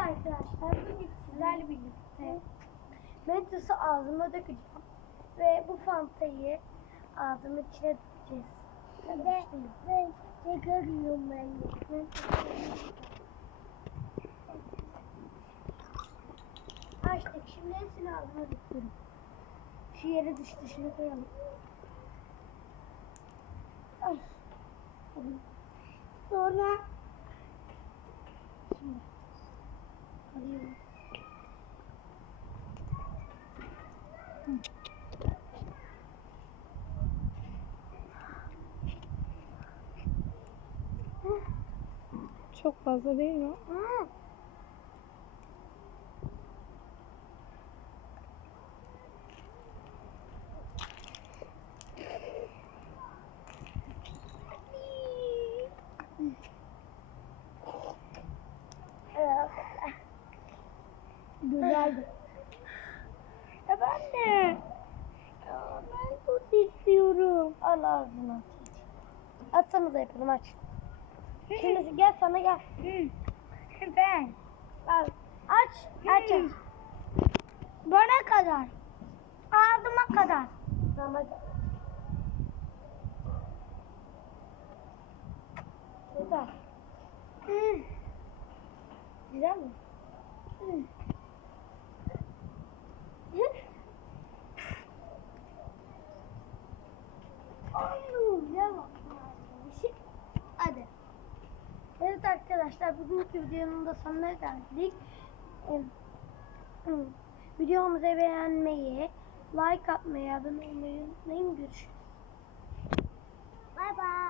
arkadaşlar bugün sizlerle birlikte Mentos'u ağzıma dökeceğim. Ve bu fantayı ağzımın içine dökeceğiz. Başlayalım. Ben çıkarıyorum ben de. Açtık. Şimdi hepsini ağzıma döküyorum. Şu yere dış dışına koyalım. Ay. Sonra Şimdi. Alıyorum. Çok fazla değil mi? Güzeldi. Ya ben de. Ya ben tut istiyorum. Al ağzına. Atsana da yapalım aç. Şimdi gel sana gel. Ben. Al. Aç. Aç aç. Bana kadar. Ağzıma kadar. Tamam hadi. Güzel. Güzel mi? Hadi. Evet arkadaşlar bugünkü videonun da sonuna geldik. Ee, Videomuzu beğenmeyi, like atmayı, abone olmayı unutmayın. Görüşürüz. Bye bye.